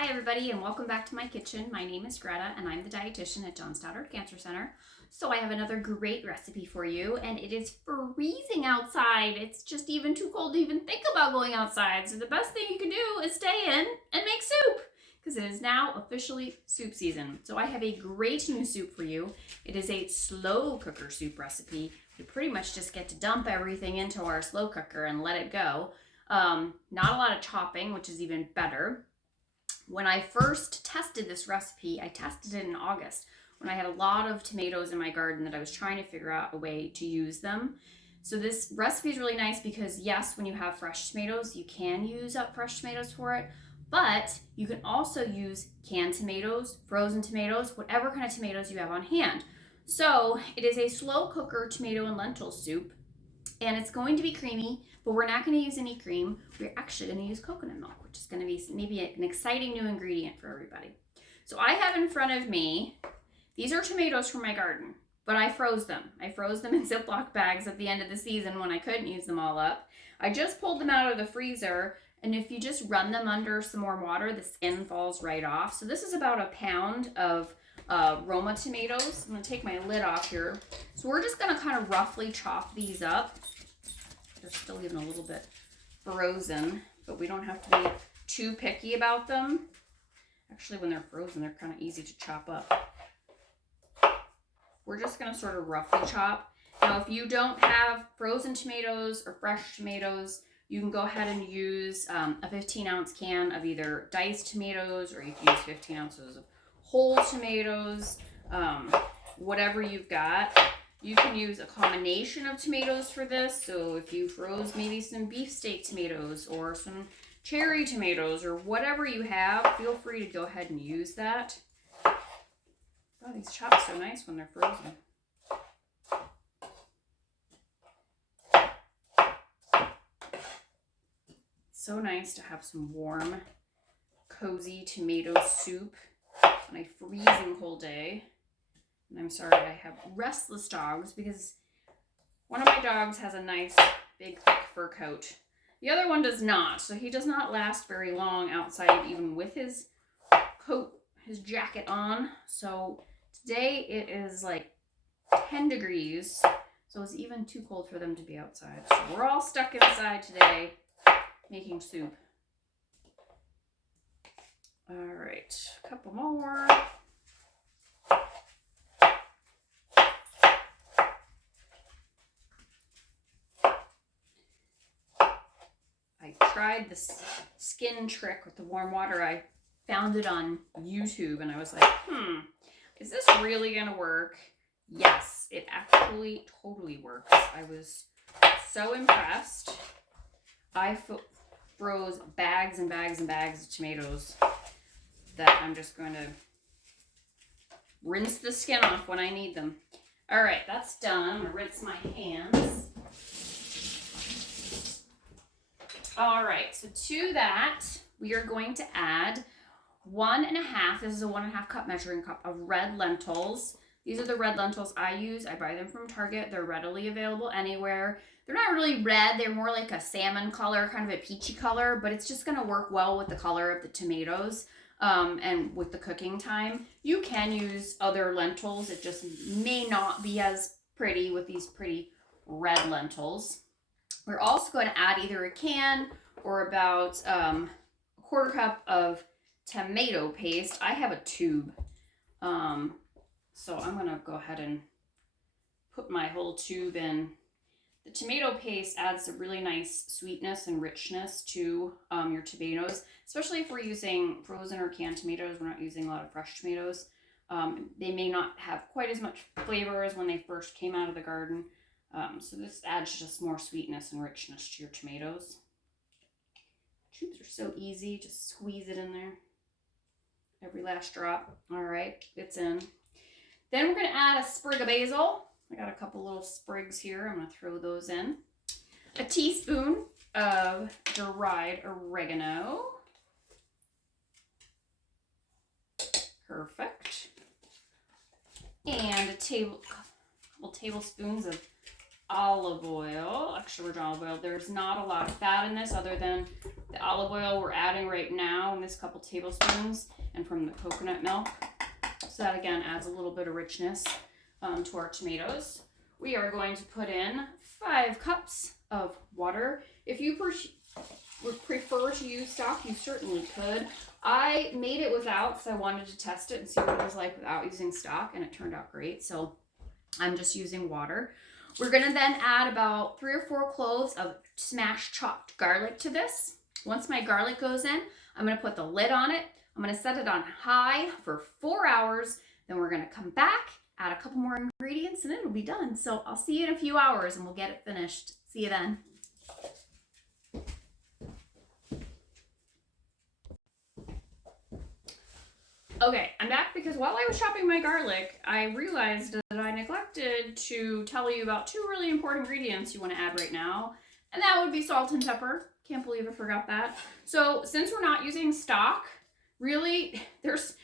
Hi everybody and welcome back to my kitchen. My name is Greta and I'm the dietitian at John Stoddard Cancer Center. So I have another great recipe for you and it is freezing outside. It's just even too cold to even think about going outside. So the best thing you can do is stay in and make soup because it is now officially soup season. So I have a great new soup for you. It is a slow cooker soup recipe. We pretty much just get to dump everything into our slow cooker and let it go. Not a lot of chopping, which is even better. When I first tested this recipe, I tested it in August when I had a lot of tomatoes in my garden that I was trying to figure out a way to use them. So this recipe is really nice because yes, when you have fresh tomatoes, you can use up fresh tomatoes for it, but you can also use canned tomatoes, frozen tomatoes, whatever kind of tomatoes you have on hand. So it is a slow cooker tomato and lentil soup. And it's going to be creamy, but we're not going to use any cream. We're actually going to use coconut milk, which is going to be maybe an exciting new ingredient for everybody. So I have in front of me, these are tomatoes from my garden, but I froze them. I froze them in Ziploc bags at the end of the season when I couldn't use them all up. I just pulled them out of the freezer, and if you just run them under some warm water, the skin falls right off. So this is about a pound of Roma tomatoes. I'm going to take my lid off here. So we're just going to kind of roughly chop these up. They're still even a little bit frozen, but we don't have to be too picky about them. Actually, when they're frozen, they're kind of easy to chop up. We're just going to sort of roughly chop. Now, if you don't have frozen tomatoes or fresh tomatoes, you can go ahead and use a 15-ounce can of either diced tomatoes, or you can use 15 ounces of whole tomatoes, whatever you've got. You can use a combination of tomatoes for this. So if you froze maybe some beefsteak tomatoes or some cherry tomatoes or whatever you have, feel free to go ahead and use that. Oh, these chop so nice when they're frozen. So nice to have some warm, cozy tomato soup on a freezing cold day. And I'm sorry I have restless dogs because one of my dogs has a nice big thick fur coat. The other one does not, so he does not last very long outside even with his coat, his jacket on. So today it is like 10 degrees, so it's even too cold for them to be outside. So we're all stuck inside today making soup. All right, a couple more. I tried this skin trick with the warm water. I found it on YouTube and I was like, is this really gonna work? Yes, it actually totally works. I was so impressed. I froze bags and bags and bags of tomatoes that I'm just going to rinse the skin off when I need them. All right, that's done. I'm gonna rinse my hands. All right, so to that, we are going to add 1.5, this is a 1.5 cup measuring cup of red lentils. These are the red lentils I use. I buy them from Target. They're readily available anywhere. They're not really red. They're more like a salmon color, kind of a peachy color, but it's just going to work well with the color of the tomatoes and with the cooking time. You can use other lentils. It just may not be as pretty with these pretty red lentils. We're also going to add either a can or about a quarter cup of tomato paste. I have a tube. So I'm going to go ahead and put my whole tube in. The tomato paste adds a really nice sweetness and richness to your tomatoes, especially if we're using frozen or canned tomatoes. We're not using a lot of fresh tomatoes. They may not have quite as much flavor as when they first came out of the garden. So this adds just more sweetness and richness to your tomatoes. Tubes are so easy. Just squeeze it in there. Every last drop. All right, it's in. Then we're going to add a sprig of basil. I got a couple little sprigs here. I'm going to throw those in. A teaspoon of dried oregano. Perfect. And a couple tablespoons of olive oil, extra virgin olive oil. There's not a lot of fat in this other than the olive oil we're adding right now in this couple tablespoons, and from the coconut milk. So that again adds a little bit of richness to our tomatoes. We are going to put in 5 cups of water. If you would prefer to use stock, you certainly could. I made it without because I wanted to test it and see what it was like without using stock, and it turned out great. So I'm just using water. We're gonna then add about 3 or 4 cloves of smashed chopped garlic to this. Once my garlic goes in, I'm gonna put the lid on it. I'm gonna set it on high for 4 hours. Then we're gonna come back, add a couple more ingredients, and it'll be done. So I'll see you in a few hours and we'll get it finished. See you then. Okay, I'm back because while I was chopping my garlic, I realized that I neglected to tell you about 2 really important ingredients you want to add right now, and that would be salt and pepper. Can't believe I forgot that. So since we're not using stock, really, this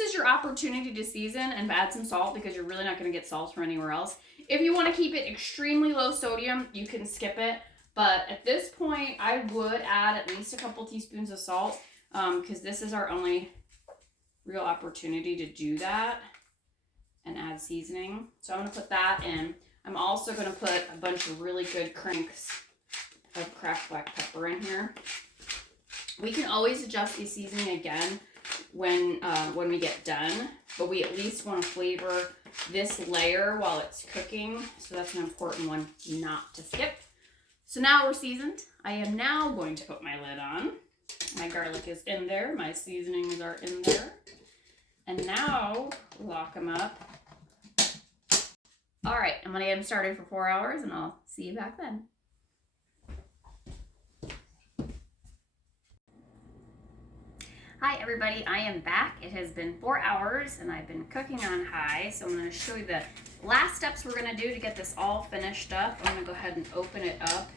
is your opportunity to season and add some salt because you're really not going to get salt from anywhere else. If you want to keep it extremely low sodium, you can skip it, but at this point, I would add at least a couple teaspoons of salt because this is our only real opportunity to do that and add seasoning. So I'm going to put that in. I'm also going to put a bunch of really good cranks of cracked black pepper in here. We can always adjust the seasoning again when we get done, but we at least want to flavor this layer while it's cooking. So that's an important one not to skip. So now we're seasoned. I am now going to put my lid on. My garlic is in there. My seasonings are in there. And now, lock them up. All right, I'm gonna get them started for 4 hours and I'll see you back then. Hi everybody, I am back. It has been 4 hours and I've been cooking on high. So I'm gonna show you the last steps we're gonna do to get this all finished up. I'm gonna go ahead and open it up.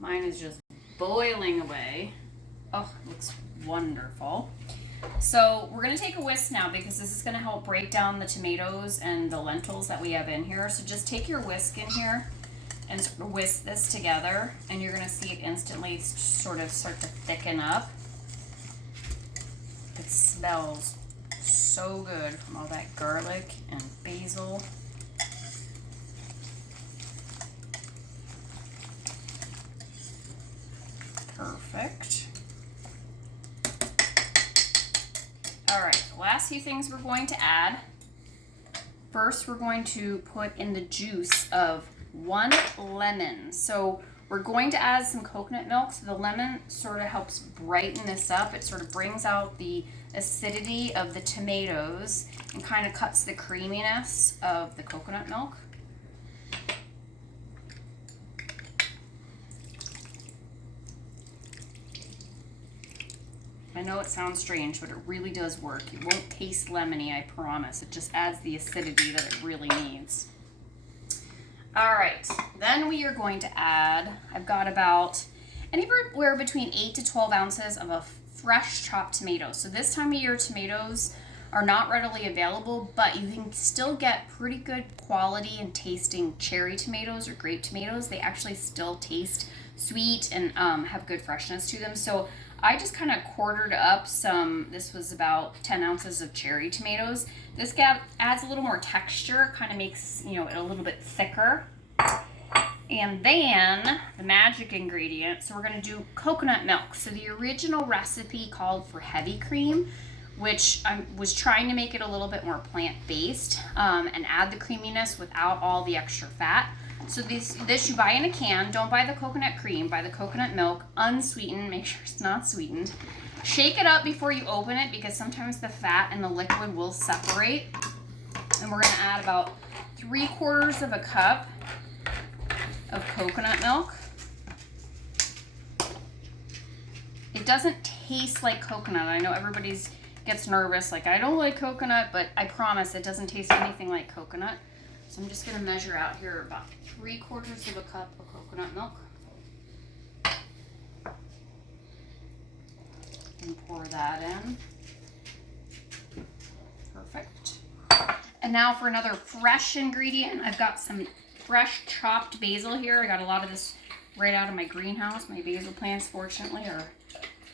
Mine is just boiling away. Oh, it looks wonderful. So we're going to take a whisk now because this is going to help break down the tomatoes and the lentils that we have in here. So just take your whisk in here and whisk this together, and you're going to see it instantly sort of start to thicken up. It smells so good from all that garlic and basil. Perfect. All right, the last few things we're going to add. First, we're going to put in the juice of 1 lemon. So we're going to add some coconut milk. So the lemon sort of helps brighten this up. It sort of brings out the acidity of the tomatoes and kind of cuts the creaminess of the coconut milk. I know it sounds strange, but it really does work. It won't taste lemony, I promise. It just adds the acidity that it really needs. All right, then we are going to add, I've got about anywhere between 8 to 12 ounces of a fresh chopped tomato. So this time of year, tomatoes are not readily available, but you can still get pretty good quality and tasting cherry tomatoes or grape tomatoes. They actually still taste sweet and have good freshness to them. So I just kind of quartered up this was about 10 ounces of cherry tomatoes. This adds a little more texture, kind of makes, it a little bit thicker. And then the magic ingredient, so we're going to do coconut milk. So the original recipe called for heavy cream, which I was trying to make it a little bit more plant-based and add the creaminess without all the extra fat. So this you buy in a can. Don't buy the coconut cream, buy the coconut milk, unsweetened, make sure it's not sweetened. Shake it up before you open it because sometimes the fat and the liquid will separate. And we're gonna add about 3/4 of a cup of coconut milk. It doesn't taste like coconut. I know everybody gets nervous, like I don't like coconut, but I promise it doesn't taste anything like coconut. So I'm just going to measure out here about 3/4 of a cup of coconut milk. And pour that in. Perfect. And now for another fresh ingredient, I've got some fresh chopped basil here. I got a lot of this right out of my greenhouse. My basil plants, fortunately, are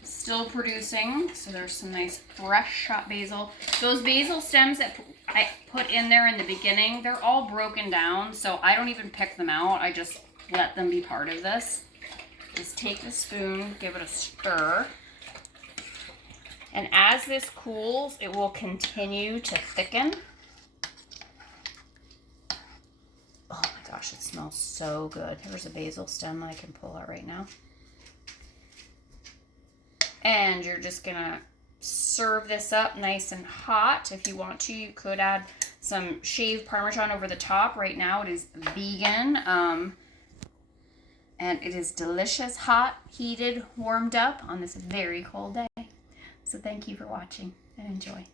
still producing. So there's some nice fresh chopped basil. Those basil stems that I put in there in the beginning, they're all broken down, so I don't even pick them out. I just let them be part of this. Just take the spoon, give it a stir. And as this cools, it will continue to thicken. Oh my gosh, it smells so good. There's a basil stem that I can pull out right now. And you're just gonna serve this up nice and hot. If you want to, you could add some shaved Parmesan over the top. Right now it is vegan. And it is delicious, hot, heated, warmed up on this very cold day. So thank you for watching and enjoy.